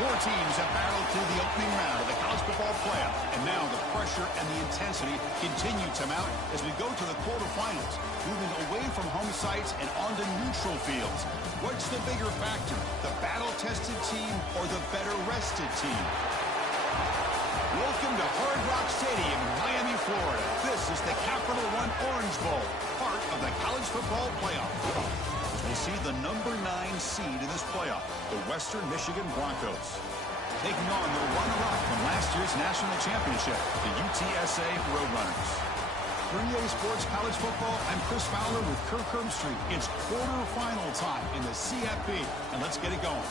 Four teams have battled through the opening round of the college football playoff, and now the pressure and the intensity continue to mount as we go to the quarterfinals, moving away from home sites and onto neutral fields. What's the bigger factor, the battle-tested team or the better-rested team? Welcome to Hard Rock Stadium in Miami, Florida. This is the Capital One Orange Bowl, part of the college football playoff. We'll see the number 9 seed in this playoff, the Western Michigan Broncos, taking on the runner-up from last year's national championship, the UTSA Roadrunners. For EA Sports College Football, I'm Chris Fowler with Kirk Herbstreit. It's quarterfinal time in the CFP, and let's get it going.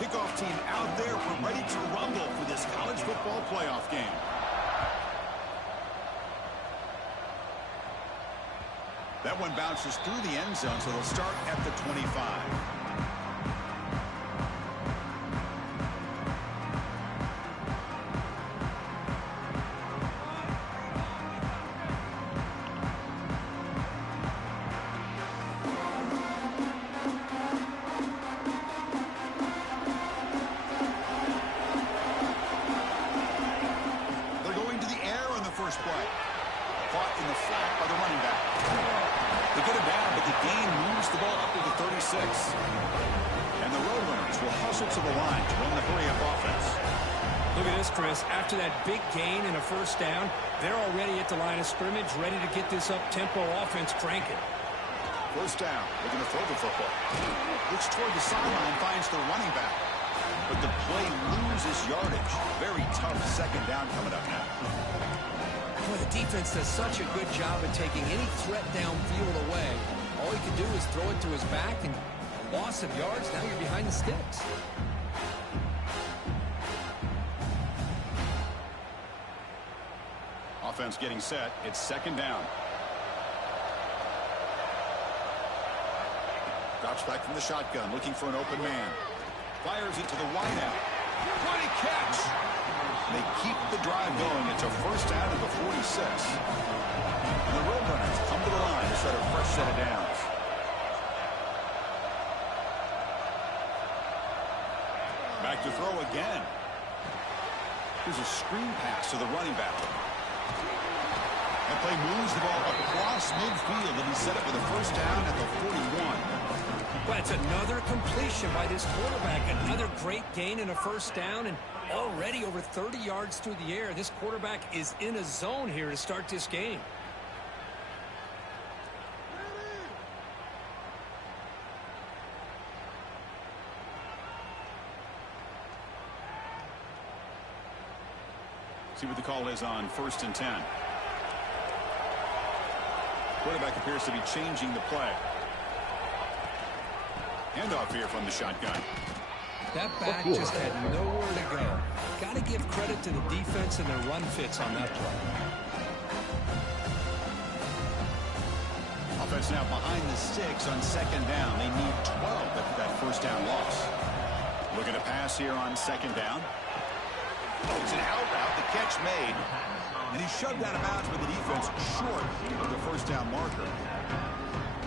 Kickoff team out there. We're ready to rumble for this college football playoff game. That one bounces through the end zone, so they'll start at the 25. Play. Caught in the flat by the running back. They get it down, but the gain moves the ball up to the 36. And the Roadrunners will hustle to the line to run the hurry-up offense. Look at this, Chris. After that big gain and a first down, they're already at the line of scrimmage, ready to get this up-tempo offense cranking. First down, looking to throw the football. Looks toward the sideline, finds the running back. But the play loses yardage. Very tough second down coming up now. Boy, the defense does such a good job of taking any threat downfield away. All he can do is throw it to his back, and loss of yards, now you're behind the sticks. Offense getting set. It's second down. Drops back from the shotgun, looking for an open man. Fires it to the wideout. What a catch! They keep the drive going. It's a first down at the 46. And the Roadrunners come to the line to start a fresh set of downs. Back to throw again. Here's a screen pass to the running back. That play moves the ball across midfield, and he set up with a first down at the 41. Well, it's another completion by this quarterback. Another great gain and a first down, and already over 30 yards through the air. This quarterback is in a zone here to start this game. See what the call is on 1st and 10. Quarterback appears to be changing the play. Handoff here from the shotgun. That back just had nowhere to go. Got to give credit to the defense and their run fits on that play. Offense now behind the sticks on second down. They need 12 after that first down loss. Looking to pass here on second down. It's an out route. The catch made. And he shoved out of bounds with the defense short of the first down marker.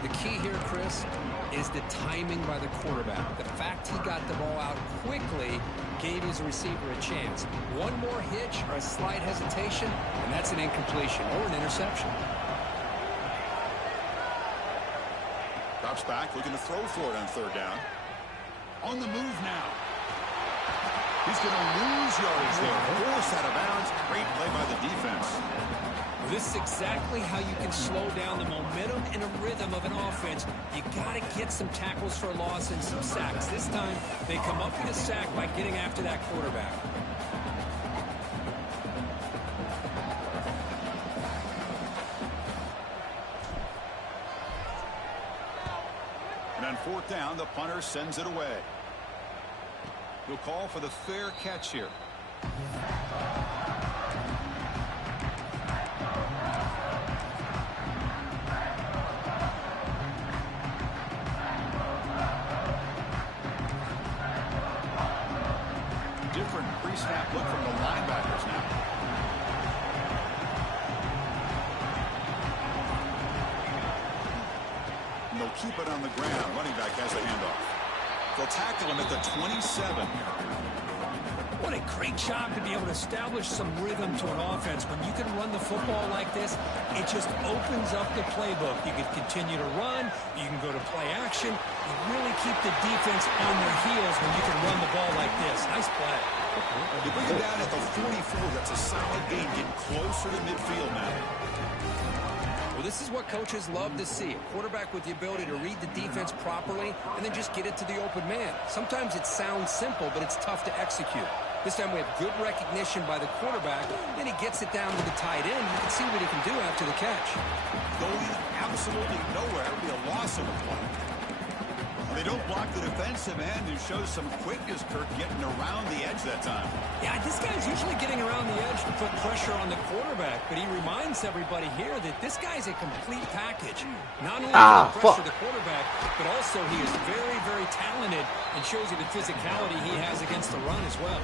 The key here, Chris, is the timing by the quarterback. The fact he got the ball out quickly gave his receiver a chance. One more hitch or a slight hesitation, and that's an incompletion or an interception. Drops back, looking to throw for it on third down. On the move now. He's going to lose yardage there. Forced out of bounds. Great play by the defense. This is exactly how you can slow down the momentum and a rhythm of an offense. You got to get some tackles for a loss and some sacks. This time, they come up with a sack by getting after that quarterback. And on fourth down, the punter sends it away. He'll call for the fair catch here. keep it on the ground. Running back has the handoff. They'll tackle him at the 27. What a great job to be able to establish some rhythm to an offense. When you can run the football like this, it just opens up the playbook. You can continue to run. You can go to play action. You really keep the defense on their heels when you can run the ball like this. Nice play. They bring him down at the 44. That's a solid gain, getting closer to midfield now. Well, this is what coaches love to see. A quarterback with the ability to read the defense properly and then just get it to the open man. Sometimes it sounds simple, but it's tough to execute. This time we have good recognition by the quarterback. Then he gets it down to the tight end. You can see what he can do after the catch. Going absolutely nowhere. It'll be a loss of a play. They don't block the defensive end and shows some quickness, Kirk, getting around the edge that time. Yeah, this guy's usually getting around the edge to put pressure on the quarterback, but he reminds everybody here that this guy's a complete package. Not only can he pressure the quarterback, but also he is very, very talented and shows you the physicality he has against the run as well.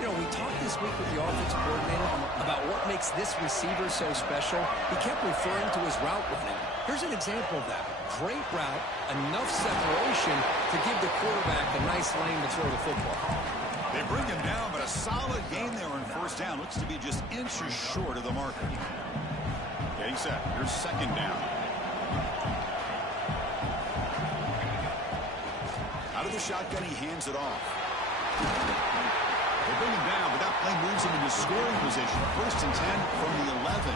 You know, we talked this week with the offensive coordinator about what makes this receiver so special. He kept referring to his route running. Here's an example of that. Great route, enough separation to give the quarterback a nice lane to throw the football. They bring him down, but a solid gain there on first down. Looks to be just inches short of the marker. Getting set. Here's second down. Out of the shotgun, he hands it off. They bring him down, but that play moves him into scoring position. First and 10 from the 11.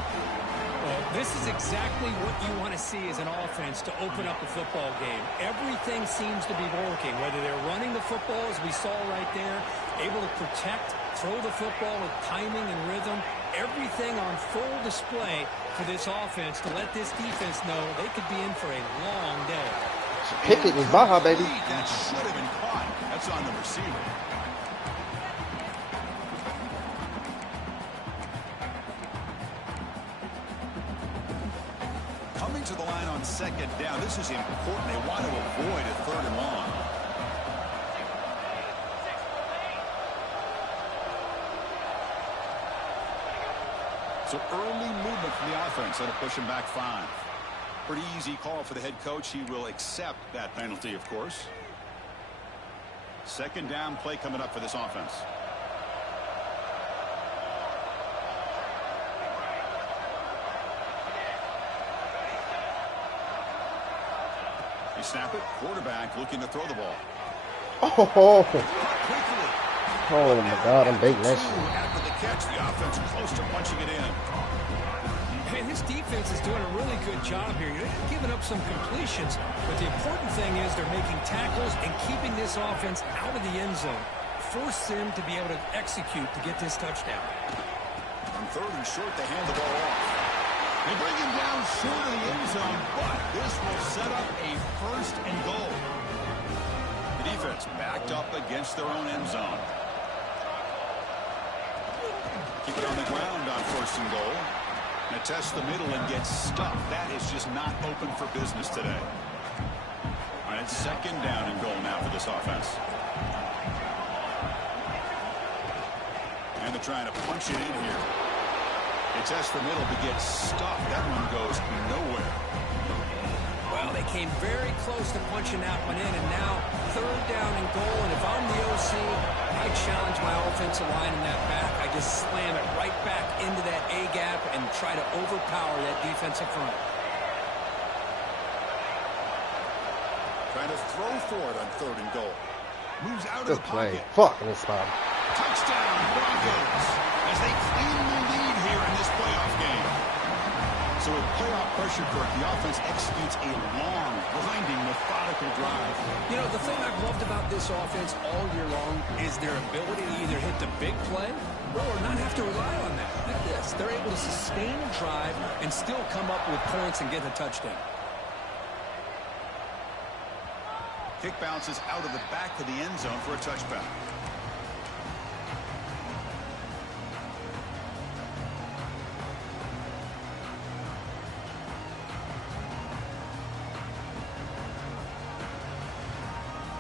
Well, this is exactly what you want to see as an offense to open up the football game. Everything seems to be working, whether they're running the football, as we saw right there, able to protect, throw the football with timing and rhythm. Everything on full display for this offense to let this defense know they could be in for a long day. Pickett was Baja, baby. That should have been caught. That's on the receiver. Coming to the line on second down. This is important. They want to avoid a third and long. So early movement from the offense. That'll push him back 5. Pretty easy call for the head coach. He will accept that penalty, of course. Second down play coming up for this offense. They snap it. Quarterback looking to throw the ball. Oh my God, I'm big that shit. After the catch, the offense close to punching it in. And this defense is doing a really good job here. They're giving up some completions, but the important thing is they're making tackles and keeping this offense out of the end zone. Force them to be able to execute to get this touchdown. On third and short, they hand the ball off. They bring him down short of the end zone, but this will set up a first and goal. The defense backed up against their own end zone. Keep it on the ground on first and goal. Now test the middle and get stuck. That is just not open for business today. All right, it's second down and goal now for this offense. And they're trying to punch it in here. They test the middle to get stuck. That one goes nowhere. Well, they came very close to punching that one in, and now third down and goal. And if I'm the OC, I challenge my offensive line in that back. I just slam it right back into that A-gap and try to overpower that defensive front. Trying to throw for it on third and goal. Moves out Good of the play. pocket. Fuck this spot. Touchdown, Broncos, as they claim the lead here in this playoff game. So with playoff pressure, Kirk, the offense executes a long, grinding, methodical drive. You know, the thing I've loved about this offense all year long is their ability to either hit the big play or not have to rely on that. Look at this. They're able to sustain a drive and still come up with points and get a touchdown. Kick bounces out of the back of the end zone for a touchback.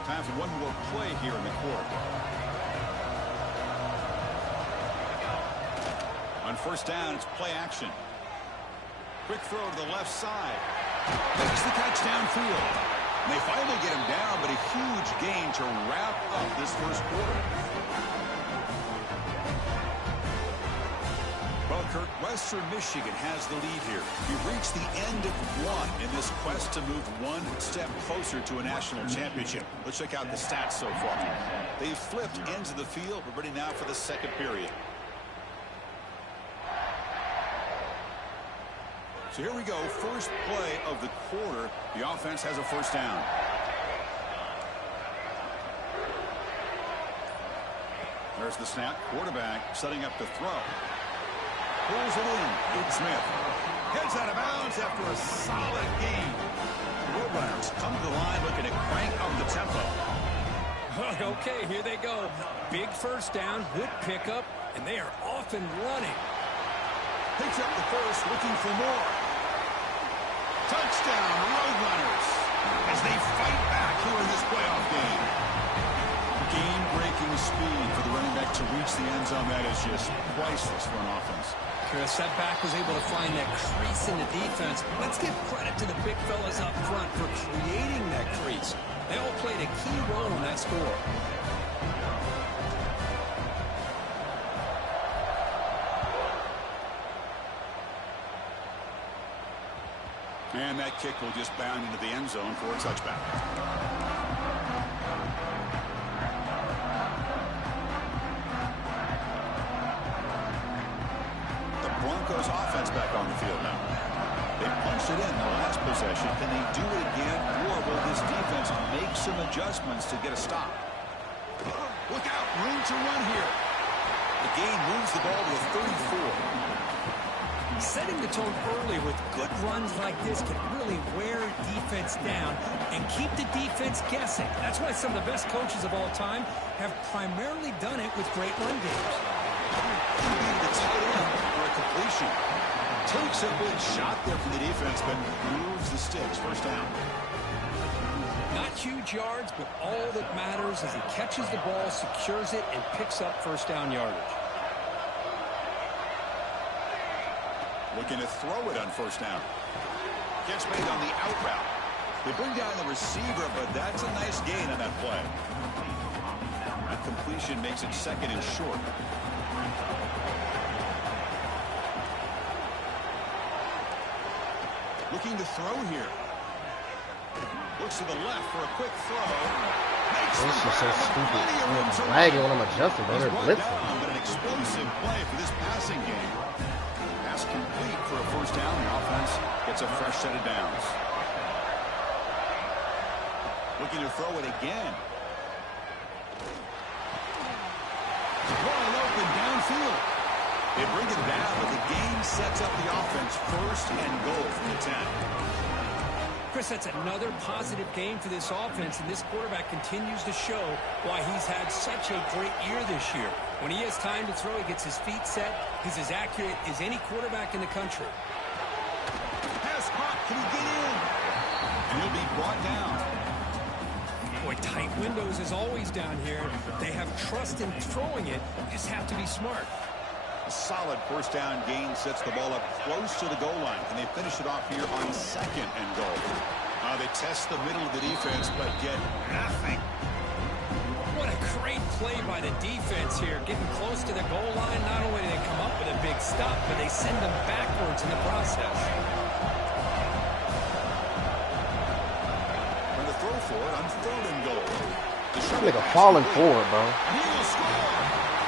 Time for one more play here in the quarter. On first down, it's play action. Quick throw to the left side. Makes the catch downfield. And they finally get him down, but a huge gain to wrap up this first quarter. Well, Kurt, Western Michigan has the lead here. We've reached the end of one in this quest to move one step closer to a national championship. Let's check out the stats so far. They've flipped ends of the field. We're ready now for the second period. So here we go, first play of the quarter. The offense has a first down. There's the snap. Quarterback setting up to throw. Pulls it in. Big Smith heads out of bounds after a solid gain. The Roadrunners come to the line looking to crank up the tempo. Okay, here they go. Big first down, good pickup, and they are off and running. Picks up the first, looking for more. Touchdown, Roadrunners, as they fight back here in this playoff game. Game-breaking speed for the running back to reach the end zone. That is just priceless for an offense. Chris, that back was able to find that crease in the defense. Let's give credit to the big fellas up front for creating that crease. They all played a key role in that score. And that kick will just bound into the end zone for a touchback. The Broncos offense back on the field now. They punched it in the last possession. Can they do it again, or will this defense make some adjustments to get a stop? Look out, room to run here. The gain moves the ball to the 34. Setting the tone early with good runs like this can really wear defense down and keep the defense guessing. That's why some of the best coaches of all time have primarily done it with great run games. The tight end for a completion. Takes a big shot there from the defense, but moves the sticks. First down. Not huge yards, but all that matters is he catches the ball, secures it, and picks up first down yardage. Looking to throw it on first down. Gets made on the out route. They bring down the receiver, but that's a nice gain on that play. That completion makes it second and short. Looking to throw here. Looks to the left for a quick throw. This is so stupid. I'm lagging when I'm adjusting, bro. They're blitzing. But an explosive play for this passing game. Pass complete for a first down. The offense gets a fresh set of downs. Looking to throw it again. Wide open downfield. They bring it down, but the game sets up the offense first and goal from the 10. Chris, that's another positive game for this offense, and this quarterback continues to show why he's had such a great year this year. When he has time to throw, he gets his feet set. He's as accurate as any quarterback in the country. Pass caught. Can he get in? And he'll be brought down. Boy, tight windows as always down here. They have trust in throwing it. You just have to be smart. A solid first down gain sets the ball up close to the goal line, and they finish it off here on second and goal. They test the middle of the defense, but get nothing. What a great play by the defense here. Getting close to the goal line, not only do they come up with a big stop, but they send them backwards in the process. And the throw for it on third and goal. That nigga falling forward, bro. And he will score.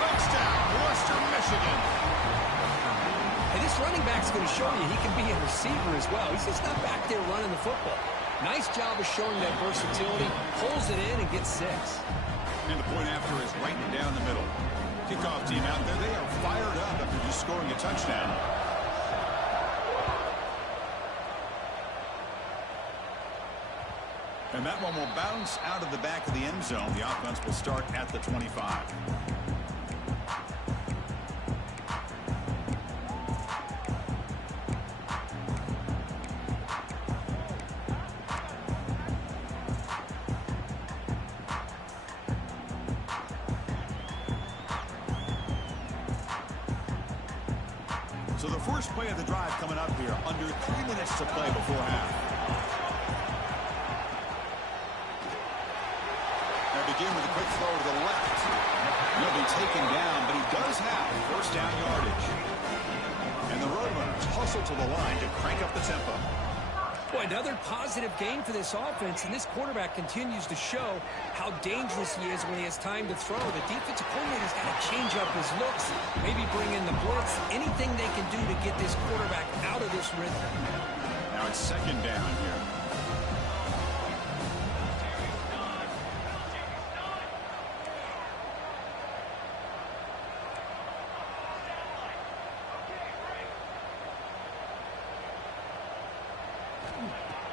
Touchdown, Western Michigan. And this running back's going to show you he can be a receiver as well. He's just not back there running the football. Nice job of showing that versatility. Pulls it in and gets 6. And the point after is right down the middle. Kickoff team out there. They are fired up after just scoring a touchdown. And that one will bounce out of the back of the end zone. The offense will start at the 25. So the first play of the drive coming up here, under 3 minutes to play before half. They begin with a quick throw to the left. He'll be taken down, but he does have first down yardage. And the Roadrunners hustle to the line to crank up the tempo. Boy, another positive game for this offense, and this quarterback continues to show how dangerous he is when he has time to throw. The defensive coordinator's got to change up his looks, maybe bring in the blitz, anything they can do to get this quarterback out of this rhythm. Now it's second down here.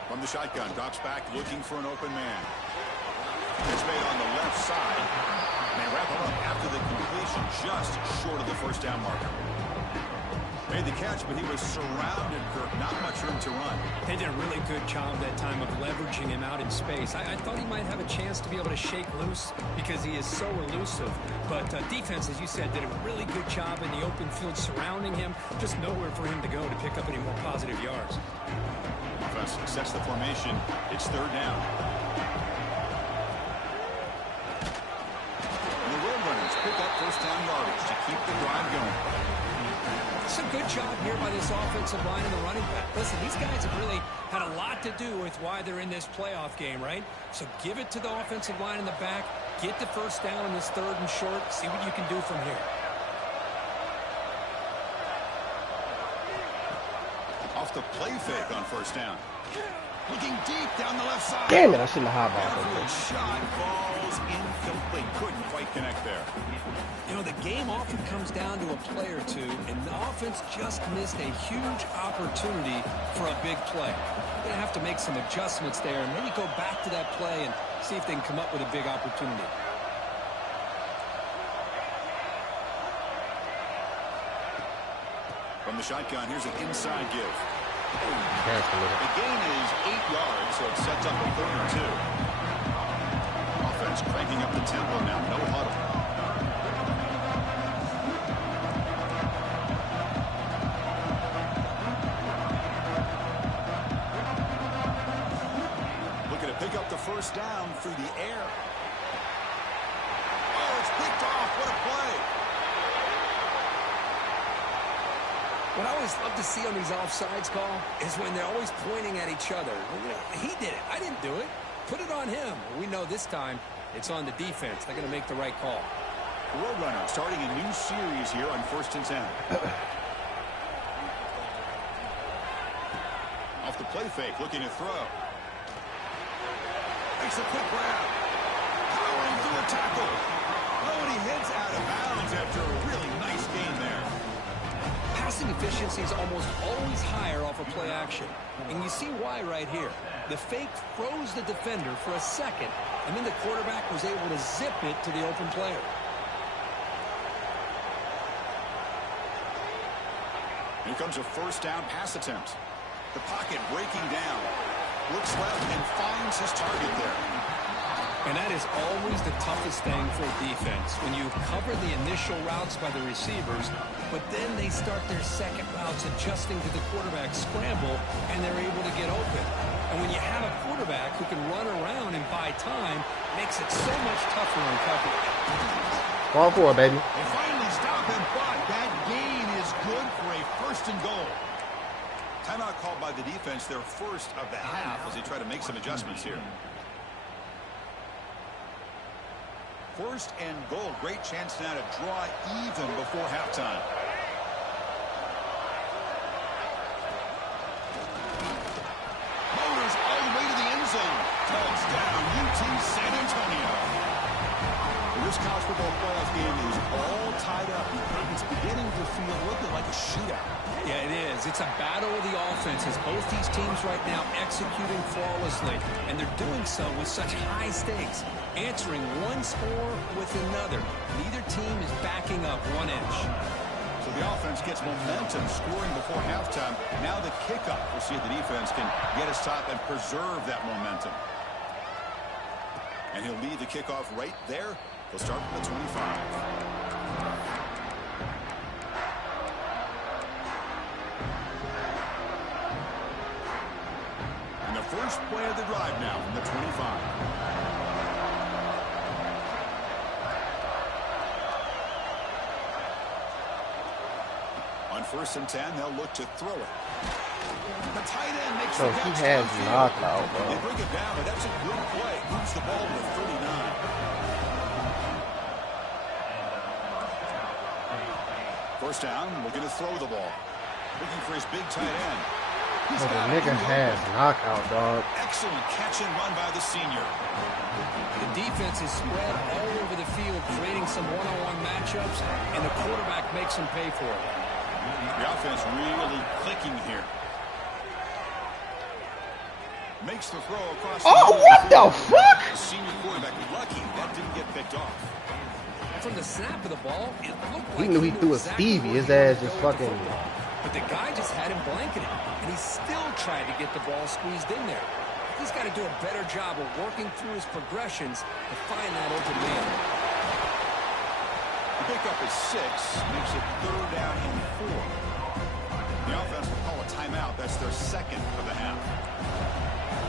From the shotgun, drops back, looking for an open man. It's made on the left side. And they wrap it up after the completion, just short of the first down marker. Made the catch, but he was surrounded, Kirk. Not much room to run. They did a really good job that time of leveraging him out in space. I thought he might have a chance to be able to shake loose because he is so elusive. But defense, as you said, did a really good job in the open field surrounding him. Just nowhere for him to go to pick up any more positive yards. Offense sets the formation. It's third down. And the Roadrunners pick up first down yardage to keep the drive going. It's a good job here by this offensive line and the running back. Listen, these guys have really had a lot to do with why they're in this playoff game, right? So give it to the offensive line in the back. Get the first down in this third and short. See what you can do from here. Off the play fake on first down. Looking deep down the left side. Damn it, I shouldn't have highballed Downfield it. shot falls incomplete. Couldn't quite connect there. You know, the game often comes down to a play or two, and the offense just missed a huge opportunity for a big play. They're going to have to make some adjustments there and maybe go back to that play and see if they can come up with a big opportunity. From the shotgun, here's an inside give. The gain is 8 yards, so it sets up a third and 2. Offense cranking up the tempo now. No huddle. Looking to pick up the first down through the air. Oh, it's picked off. What a play. What I always love to see on these offsides call is when they're always pointing at each other. You know, he did it. I didn't do it. Put it on him. We know this time it's on the defense. They're going to make the right call. Roadrunner starting a new series here on 1st and 10. Off the play fake, looking to throw. Makes a quick grab. Powering through a tackle. Oh, and he heads out of bounds after a really nice gain there. Passing efficiency is almost always higher off of play action. And you see why right here. The fake froze the defender for a second, and then the quarterback was able to zip it to the open player. Here comes a first down pass attempt. The pocket breaking down. Looks left and finds his target there. And that is always the toughest thing for a defense, when you cover the initial routes by the receivers, but then they start their second routes adjusting to the quarterback scramble, and they're able to get open. And when you have a quarterback who can run around and buy time, it makes it so much tougher on coverage. Ball four, baby. They finally stop him, but that gain is good for a first and goal. Timeout called by the defense, their first of the half, as they try to make some adjustments here. First and goal. Great chance now to draw even before halftime. Motors all the way to the end zone. Touchdown, UT San Antonio. This college football playoff game is all tied up. It's beginning to feel a little bit like a shootout. Yeah, it is. It's a battle of the offenses. Both these teams right now executing flawlessly, and they're doing so with such high stakes, answering one score with another. Neither team is backing up 1 inch. So the offense gets momentum, scoring before halftime. Now the kickoff. We'll see if the defense can get a stop and preserve that momentum. And he'll lead the kickoff right there. He'll start from the 25. first play of the drive now from the 25. On 1st and 10, they'll look to throw it. The tight end makes the catch. He has knockout, bro. They bring it down, but that's a good play. Moves the ball to the 39. First down, looking to throw the ball. Looking for his big tight end. The nigga has knockout, dog. Excellent catch and run by the senior. The defense is spread all over the field, creating some one-on-one matchups, and the quarterback makes them pay for it. The offense really clicking here. Makes the throw across. Oh, what the fuck? The senior quarterback lucky that didn't get picked off. From the snap of the ball, it looked like He knew he threw a Stevie. His ass just fucking. But the guy just had him blanketed, and he still tried to get the ball squeezed in there. He's got to do a better job of working through his progressions to find that open man. The pickup is 6, makes it 3rd down and 4. The offense will call a timeout. That's their second of the half.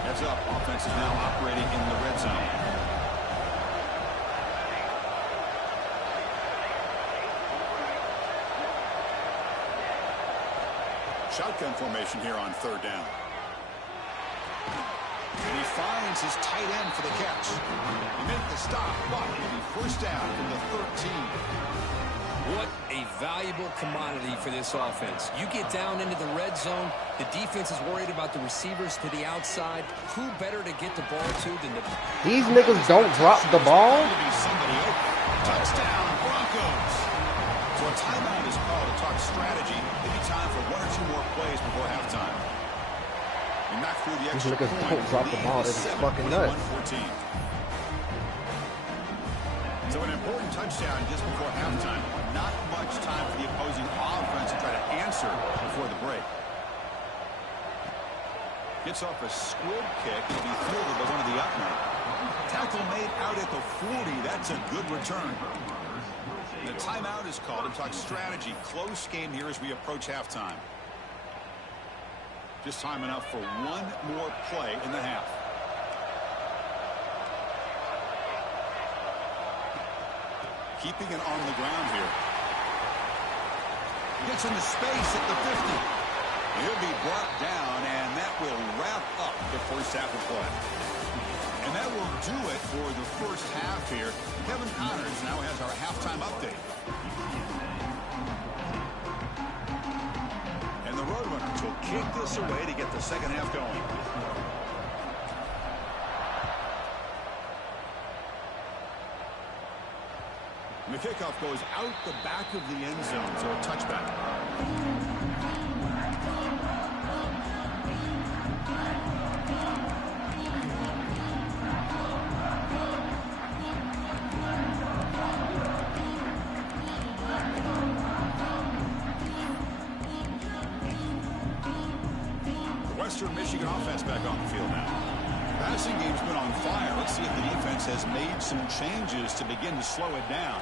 Heads up, offense is now operating in the red zone. Shotgun formation here on 3rd down. And he finds his tight end for the catch. He made the stop, but it'll be 1st down from the 13. What a valuable commodity for this offense. You get down into the red zone, the defense is worried about the receivers to the outside. Who better to get the ball to than the... These niggas don't drop the ball? Touchdown, Broncos. So a timeout is called to talk strategy. Maybe time for 1 or 2 more plays before halftime. We knock through the extra point. These niggas don't drop the ball. They're just fucking nuts. 14. So an important touchdown just before halftime. Not much time for the opposing offense to try to answer before the break. Gets off a squib kick and be fielded by one of the up men. Tackle made out at the 40. That's a good return. The timeout is called to talk strategy. Close game here as we approach halftime. Just time enough for 1 more play in the half. Keeping it on the ground here. Gets into space at the 50. He'll be brought down, and that will wrap up the first half of play. And that will do it for the first half here. Kevin Connors now has our halftime update. And the Roadrunners will kick this away to get the second half going. And the kickoff goes out the back of the end zone, so a touchback. The Western Michigan offense back on the field now. Passing game's been on fire. Let's see if the defense has made some changes to begin to slow it down.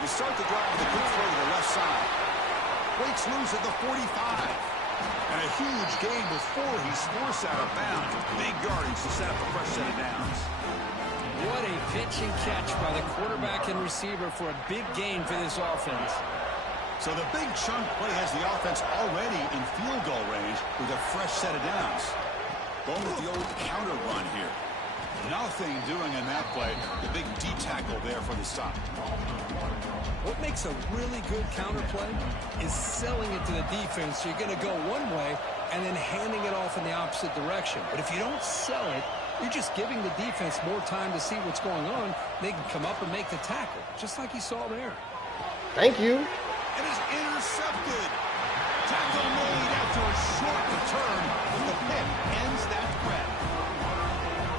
They start the drive with a good throw to the left side. Breaks loose at the 45. And a huge gain before he's forced out of bounds. Big yardage to set up a fresh set of downs. What a pitch and catch by the quarterback and receiver for a big gain for this offense. So the big chunk play has the offense already in field goal range with a fresh set of downs. Going with the old counter run here. Nothing doing in that play. The big D tackle there for the stop. What makes a really good counter play is selling it to the defense. You're going to go one way and then handing it off in the opposite direction. But if you don't sell it, you're just giving the defense more time to see what's going on. They can come up and make the tackle, just like you saw there. Thank you. It is intercepted. Tackle made after a short return as the pick ends that threat.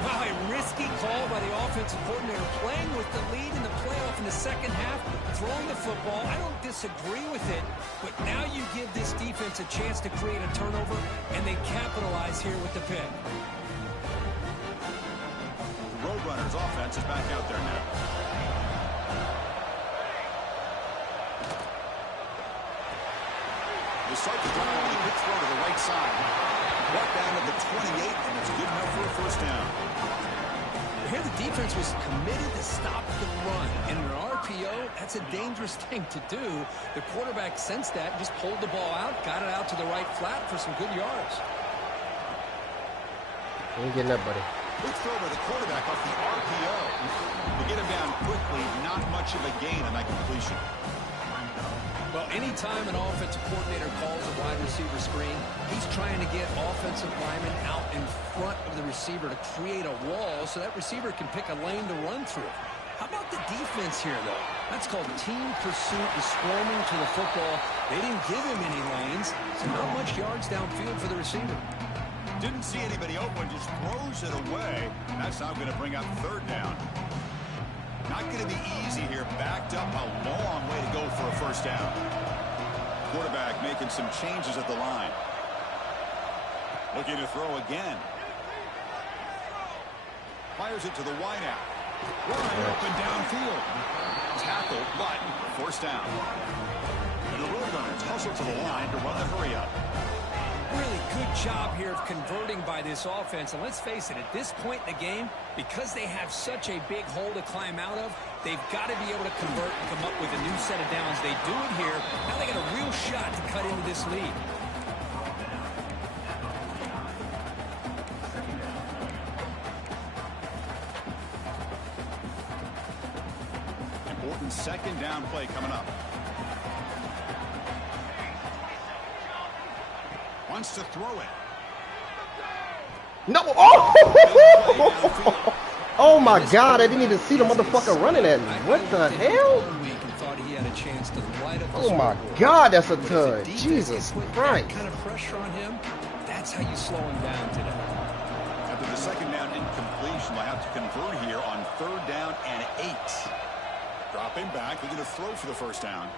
Wow, a risky call by the offensive coordinator, playing with the lead in the playoff in the second half, throwing the football. I don't disagree with it, but now you give this defense a chance to create a turnover, and they capitalize here with the pick. The Roadrunners offense is back out there now. They start the drive with a quick throw to the right side. Brought down at the 28, and it's good enough for a first down. Here the defense was committed to stop the run. In an RPO, that's a dangerous thing to do. The quarterback sensed that, just pulled the ball out, got it out to the right flat for some good yards. You ain't getting up, buddy. Quick throw by the quarterback off the RPO. They get him down quickly, not much of a gain on that completion. Well, anytime an offensive coordinator calls a wide receiver screen, he's trying to get offensive linemen out in front of the receiver to create a wall so that receiver can pick a lane to run through. How about the defense here, though? That's called team pursuit and swarming to the football. They didn't give him any lanes, so not much yards downfield for the receiver. Didn't see anybody open, just throws it away. That's now going to bring up third down. Not going to be easy here. Backed up a long way to go for a first down. Quarterback making some changes at the line. Looking to throw again. Fires it to the wideout. Wide open downfield. Tackle, but forced down. And the Roadrunners hustle to the line to run the hurry up. Really good job here of converting by this offense. And let's face it, at this point in the game, because they have such a big hole to climb out of, they've got to be able to convert and come up with a new set of downs. They do it here. Now they got a real shot to cut into this lead. Important second down play coming up. Wants to throw it. No! Oh! Oh my God! I didn't even see the motherfucker running at me. What the hell? Oh my God! That's a touch. Jesus Christ! Kind of pressure on him. That's how you slow him down today. After the second down incompletion, they'll have to convert here on third down and 8. Dropping back, they're going to throw for the first down.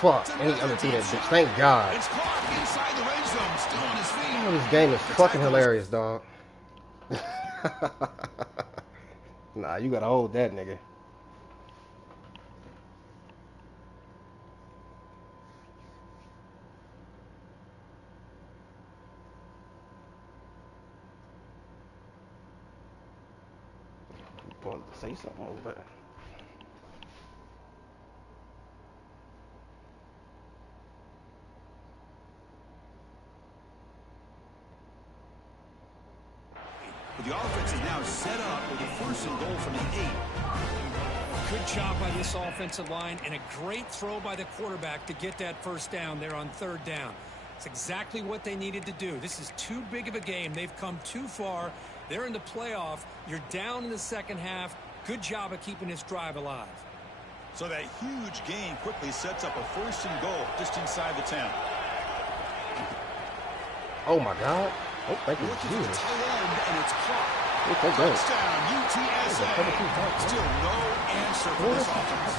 Fuck, ain't gonna do that bitch. Thank God. It's caught inside the red zone, still on his feet. Oh, this game is fucking hilarious, dog. Nah, you gotta hold that, nigga. I wanted to say something, but. The offense is now set up with a first and goal from the 8. Good job by this offensive line and a great throw by the quarterback to get that first down there on third down. It's exactly what they needed to do. This is too big of a game. They've come too far. They're in the playoff. You're down in the second half. Good job of keeping this drive alive. So that huge gain quickly sets up a first and goal just inside the 10. Oh my God. Oh, thank you, Jesus. And it's caught. Touchdown, UTSA. Still no answer for this offense.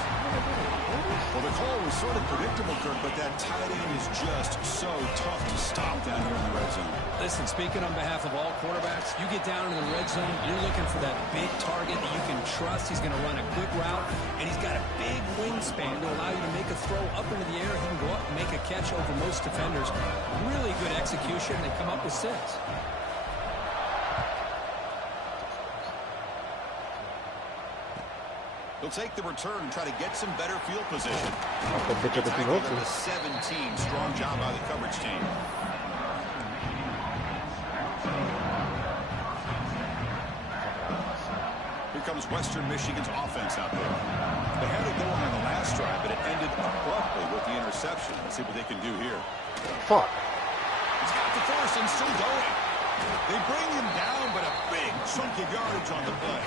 Well, the call was sort of predictable, Kirk, but that tight end is just so tough to stop down here in the red zone. Listen, speaking on behalf of all quarterbacks, you get down in the red zone, you're looking for that big target that you can trust. He's going to run a good route, and he's got a big wingspan to allow you to make a throw up into the air. He can go up and make a catch over most defenders. Really good execution. They come up with 6. He'll take the return and try to get some better field position. The 17. Strong job by the coverage team. Here comes Western Michigan's offense out there. They had it going on the last drive, but it ended abruptly with the interception. Let's see what they can do here. Fuck. He's got the first and still going. They bring him down, but a big chunk of yardage on the play.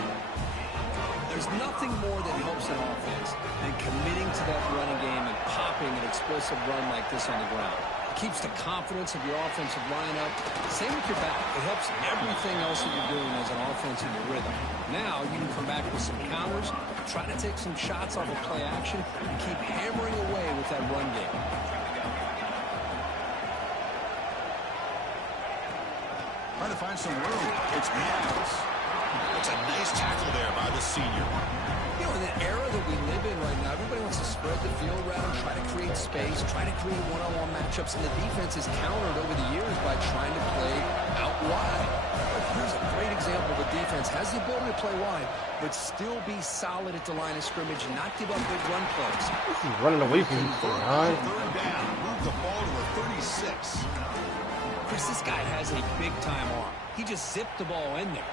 There's nothing more that helps an offense than committing to that running game and popping an explosive run like this on the ground. It keeps the confidence of your offensive line up. Same with your back. It helps everything else that you're doing as an offense in your rhythm. Now you can come back with some counters, try to take some shots off of play action, and keep hammering away with that run game. Trying to find some room. It's Miles. That's a nice tackle there by the senior. You know, in the era that we live in right now, everybody wants to spread the field around, try to create space, try to create one-on-one matchups, and the defense is countered over the years by trying to play out wide. But here's a great example of a defense has the ability to play wide, but still be solid at the line of scrimmage and not give up big run plays. He's running away from you. Third down. Move the ball to the 36. Chris, this guy has a big-time arm. He just zipped the ball in there.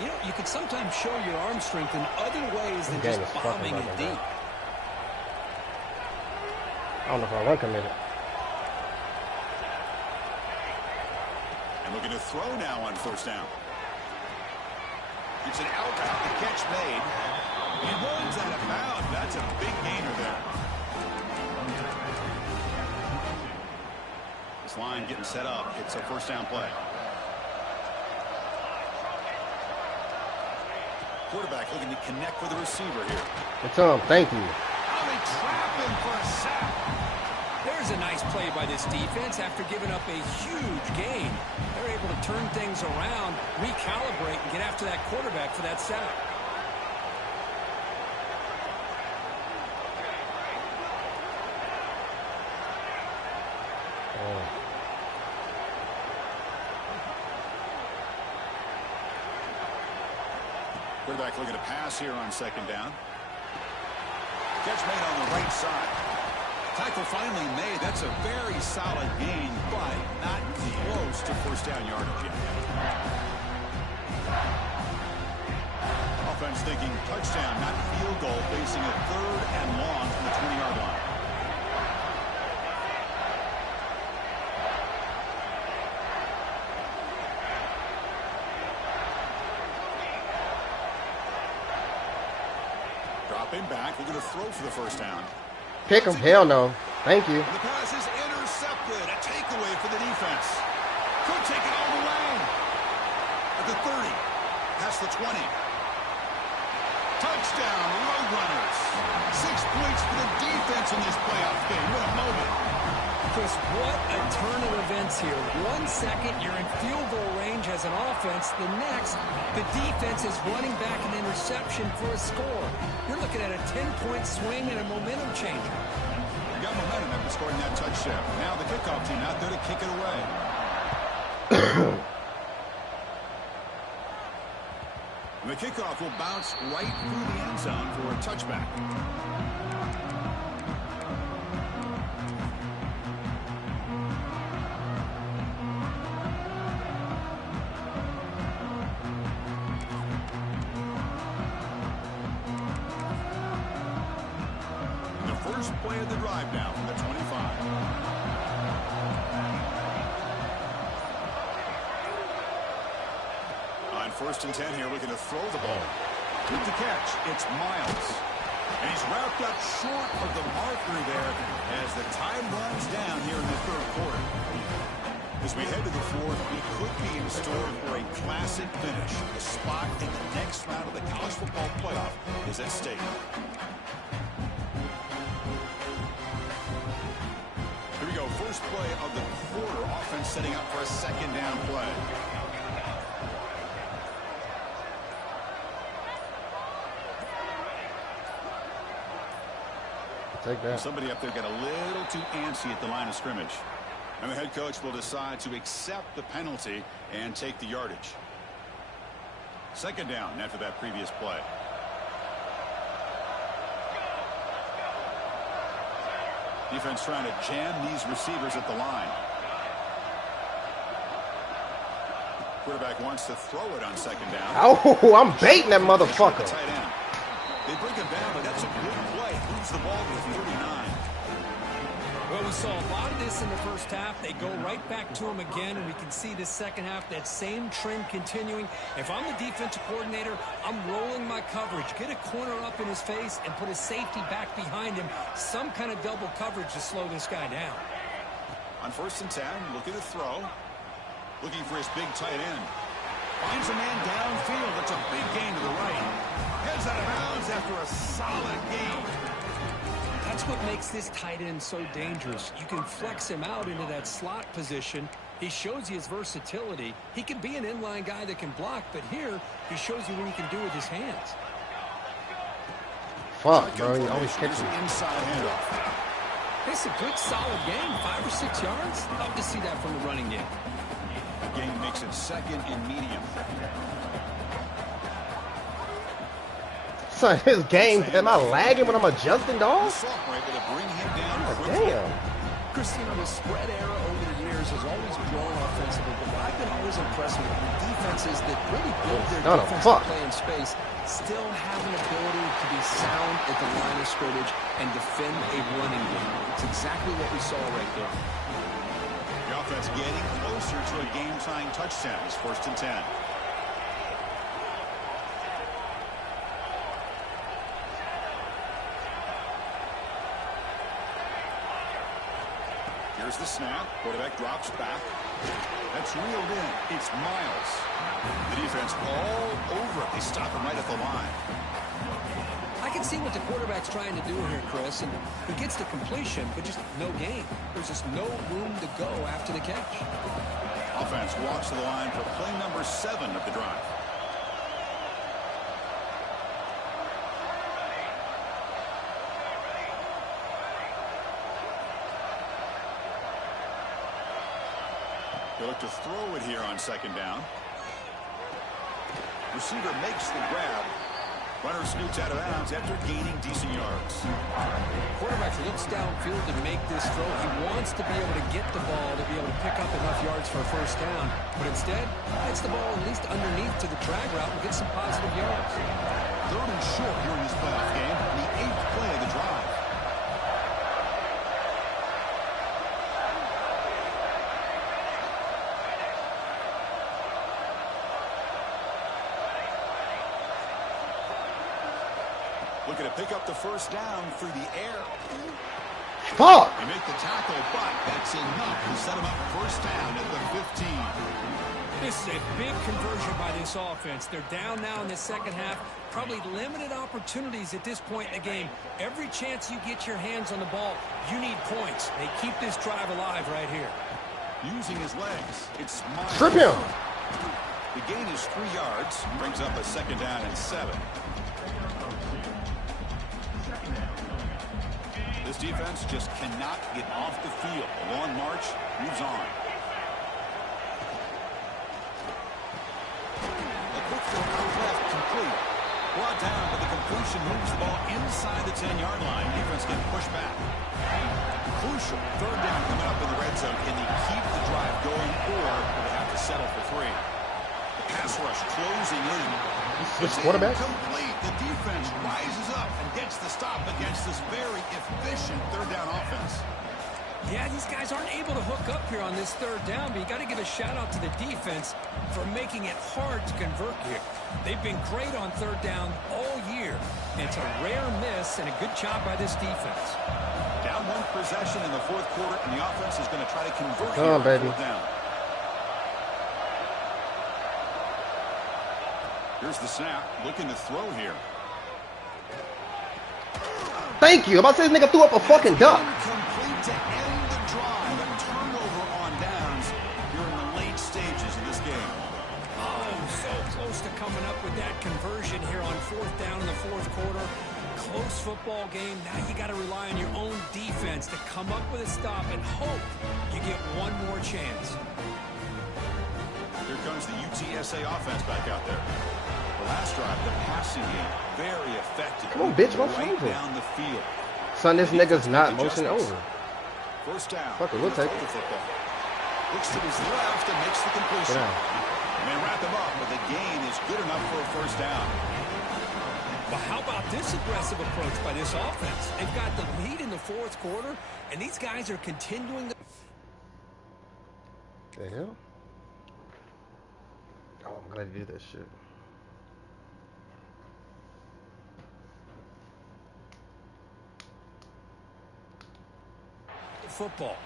You know, you could sometimes show your arm strength in other ways than just bombing it deep. I don't know if I run committed. And looking to throw now on first down. It's an outbound. The catch made. He runs out of bounds. That's a big gainer there. This line getting set up. It's a first down play. Quarterback looking to connect with the receiver here. It's on. Thank you. Oh, they trap him for a sack. There's a nice play by this defense after giving up a huge gain. They're able to turn things around, recalibrate, and get after that quarterback for that sack. Quarterback looking to pass here on second down. Catch made on the right side. Tackle finally made. That's a very solid gain, but not close to first down yardage yet. Offense thinking touchdown, not field goal, facing a third and long from the 20-yard line. Dropping back, we're going to throw for the first down. Pick him. Hell no. Thank you. The pass is intercepted. A takeaway for the defense. Could take it all the way. At the 30. Past the 20. Touchdown, Roadrunners. 6 points for the defense in this playoff game. What a moment. Chris, what a turn of events here. 1 second, you're in field goal range as an offense. The next, the defense is running back an interception for a score. You're looking at a 10-point swing and a momentum changer. You got momentum after scoring that touchdown. Now the kickoff team out there to kick it away. And the kickoff will bounce right through the end zone for a touchback. First play of the drive now from the 25. On first and 10 here, looking to throw the ball. With the catch, it's Miles. And he's wrapped up short of the marker there as the time runs down here in the third quarter. As we head to the fourth, we could be in store for a classic finish. A spot in the next round of the college football playoff is at stake. First play of the quarter. Offense setting up for a second down play. Take that. Somebody up there got a little too antsy at the line of scrimmage. And the head coach will decide to accept the penalty and take the yardage. Second down after that previous play. Defense trying to jam these receivers at the line. Quarterback wants to throw it on second down. Oh, I'm baiting that motherfucker. They bring him down, but that's a good play. Moves the ball to the 39. Well, we saw a lot of this in the first half. They go right back to him again, and we can see the second half, that same trend continuing. If I'm the defensive coordinator, I'm rolling my coverage. Get a corner up in his face and put a safety back behind him. Some kind of double coverage to slow this guy down. On first and 10, looking to throw. Looking for his big tight end. Finds a man downfield. That's a big gain to the right. Heads out of bounds after a solid gain. That's what makes this tight end so dangerous. You can flex him out into that slot position. He shows you his versatility. He can be an inline guy that can block, but here he shows you what he can do with his hands. Fuck, bro. You always catching me. Inside handoff. It's a good, solid game. 5 or 6 yards. Love to see that from the running game. The game makes it second and medium. Son, this game, am I lagging when I'm adjusting, dog? Sophomore able to bring him down God quickly. damn. Christina, the spread era over the years has always grown offensively, but I've been always impressed with the defenses that really build their Son of defensive fuck. play in space, still have an ability to be sound at the line of scrimmage and defend a running game. It's exactly what we saw right there. The offense getting closer to a game-tying touchdown. It's 1st and 10. Here's the snap. Quarterback drops back. That's reeled in. It's Miles. The defense all over it. They stop him right at the line. I can see what the quarterback's trying to do here, Chris, and he gets the completion, but just no gain. There's just no room to go after the catch. Offense walks to the line for play number 7 of the drive. They look to throw it here on 2nd down. Receiver makes the grab. Runner scoots out of bounds after gaining decent yards. Quarterback looks downfield to make this throw. He wants to be able to get the ball to be able to pick up enough yards for a 1st down. But instead, gets the ball at least underneath to the drag route and gets some positive yards. 3rd and short here in this playoff game. The 8th play of the drive. Looking to pick up the 1st down through the air. Fuck! They make the tackle, but that's enough to set him up 1st down at the 15. This is a big conversion by this offense. They're down now in the 2nd half. Probably limited opportunities at this point in the game. Every chance you get your hands on the ball, you need points. They keep this drive alive right here. Using his legs, it's Miles. Strip him! The gain is 3 yards. Brings up a 2nd down and 7. This defense just cannot get off the field. The long march moves on. A quick throw out left, complete. Brought down, but the completion moves the ball inside the 10-yard line. Defense can push back. Crucial 3rd down coming up in the red zone. Can they keep the drive going, or do they have to settle for 3? The pass rush closing in. This quarterback? Complete. The defense rises up and gets the stop against this very efficient 3rd down offense. Yeah, these guys aren't able to hook up here on this 3rd down, but you got to give a shout out to the defense for making it hard to convert here. They've been great on 3rd down all year. It's a rare miss and a good job by this defense. Down 1 possession in the 4th quarter, and the offense is going to try to convert Come on, here on baby. 4th down. Here's the snap, looking to throw here. Thank you. I'm about to say this nigga threw up a fucking duck. Incomplete to end the drive. A turnover on downs here in the late stages of this game. Oh, so close to coming up with that conversion here on 4th down in the 4th quarter. Close football game. Now you got to rely on your own defense to come up with a stop and hope you get one more chance. Here comes the UTSA offense back out there. The last drive, the passing game, very effective. Come on, bitch, motion right over. down the field. Son, this nigga's not motion Adjustments. over. 1st down. Fuck it, we'll take it. The football. Looks to his left and makes the completion. Get out. They wrap him up, but the gain is good enough for a 1st down. But how about this aggressive approach by this offense? They've got the lead in the 4th quarter, and these guys are continuing to... The hell? Oh, I'm gonna do this shit. football.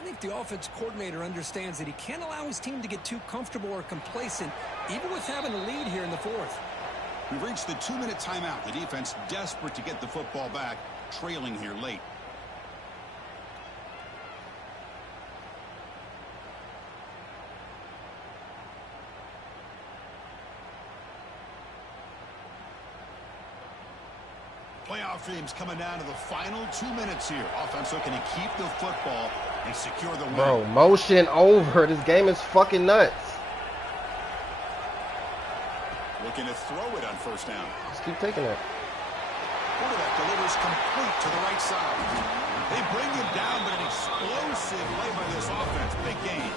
I think the offense coordinator understands that he can't allow his team to get too comfortable or complacent, even with having a lead here in the 4th. We've reached the 2-minute timeout. The defense desperate to get the football back, trailing here late. Playoff games coming down to the final 2 minutes here. Offense looking to keep the football and secure the win. Bro, motion over. This game is fucking nuts. Looking to throw it on first down. Just keep taking it. Quarterback delivers complete to the right side. They bring him down, but an explosive play by this offense. Big gain.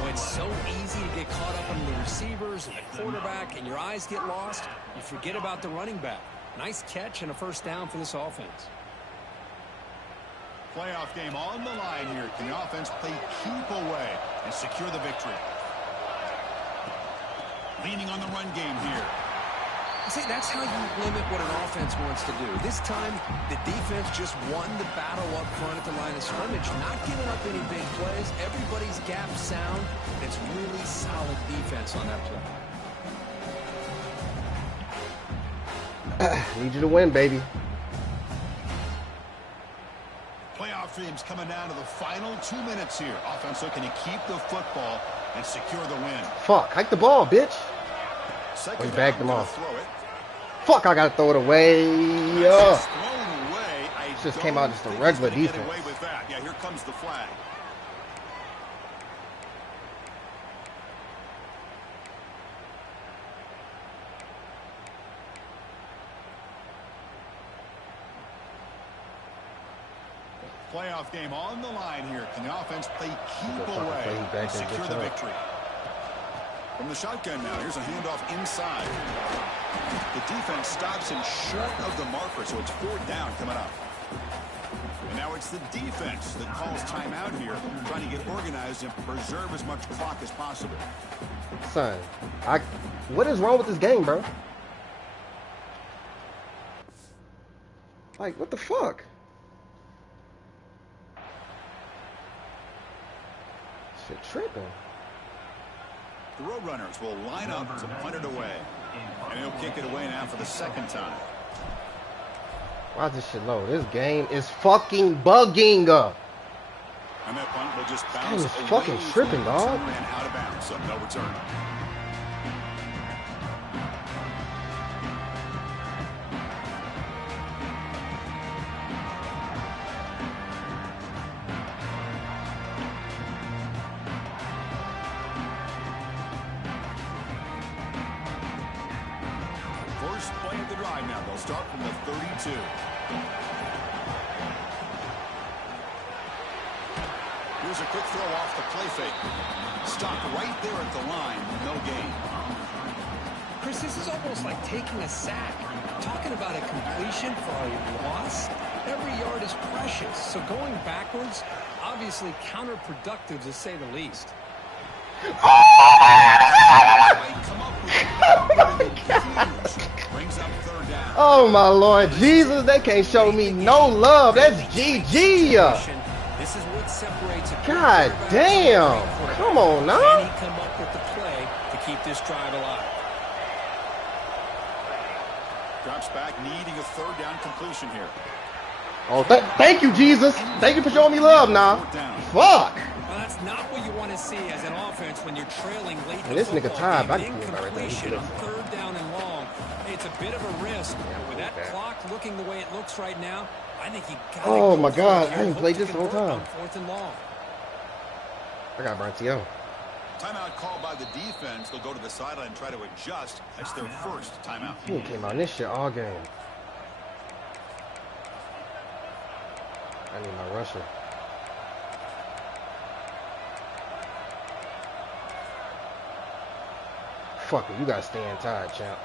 Well, it's so easy to get caught up on the receivers and the quarterback, and your eyes get lost. You forget about the running back. Nice catch and a first down for this offense. Playoff game on the line here. Can the offense play keep away and secure the victory? Leaning on the run game here. See, that's how you limit what an offense wants to do. This time, the defense just won the battle up front at the line of scrimmage, not giving up any big plays. Everybody's gap sound. It's really solid defense on that play. Need you to win, baby. Playoff games coming down to the final 2 minutes here. Offense looking to keep the football and secure the win. Fuck, hike the ball, bitch. Second We backed down, him off. throw it. Fuck, I gotta throw it away. It's thrown away. I Just don't came out just a think regular he's gonna defense. Get away with that. Yeah, here comes the flag. Playoff game on the line here. Can the offense play keep away and secure the victory? From the shotgun now, here's a handoff inside. The defense stops him short of the marker, so it's 4th down coming up. And now it's the defense that calls timeout here, trying to get organized and preserve as much clock as possible. Son, what is wrong with this game, bro? Like, what the fuck? Shit tripping. The Roadrunners will line up to punt it away. And he'll kick it away now for the 2nd time. Why is this shit low? This game is fucking bugging. And that punt will just bounce This game is away fucking from tripping, the dog. return man out of bounds, so no return. First play of the drive now. They'll start from the 32. Here's a quick throw off the play fake. Stop right there at the line. No gain. Chris, this is almost like taking a sack. Talking about a completion for a loss, every yard is precious. So going backwards, obviously counterproductive to say the least. Oh my Lord Jesus, they can't show me no love. That's GG. This is what separates a God damn. Come on now. Can he come up with the play to keep this drive alive? Drops back, needing a 3rd down completion here. Oh, thank you, Jesus. Thank you for showing me love now. Fuck. Well, that's not what you want to see as an offense when you're trailing late. Man, this nigga tired. I can Incompletion on 3rd down and long. It's a bit of a risk. With that clock looking the way it looks right now, I think you got to Oh my God, I ain't played this the whole time. 4th and long. I got Broncio. Timeout called by the defense. They'll go to the sideline and try to adjust. That's their first timeout. He came out in this shit all game. I need my rusher. Fuck it, you gotta stay inside, champ.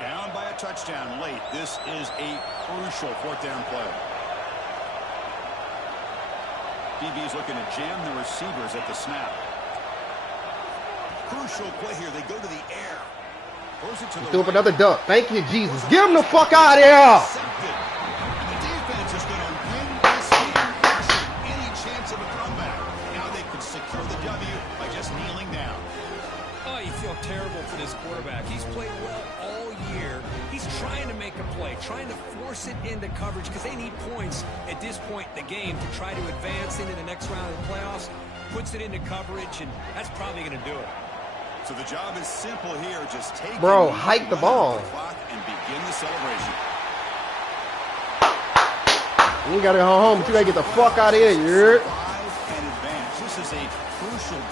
Down by a touchdown late. This is a crucial 4th down play. DB's looking to jam the receivers at the snap. Crucial play here. They go to the air. Throws it to the Threw up right. another duck. Thank you, Jesus. Get him the fuck out of here. Intercepted. And the defense is going to win this game, crushing any chance of a comeback. Now they can secure the W by just kneeling down. Oh, you feel terrible for this quarterback. He's played well all year. He's trying to make a play, trying to force it into coverage because they need points at this point in the game to try to advance into the next round of the playoffs. Puts it into coverage, and that's probably going to do it. So the job is simple here. Just take Bro, hike the ball. And begin the celebration. You gotta go home, but you gotta get the fuck out of here. And advance. This is a crucial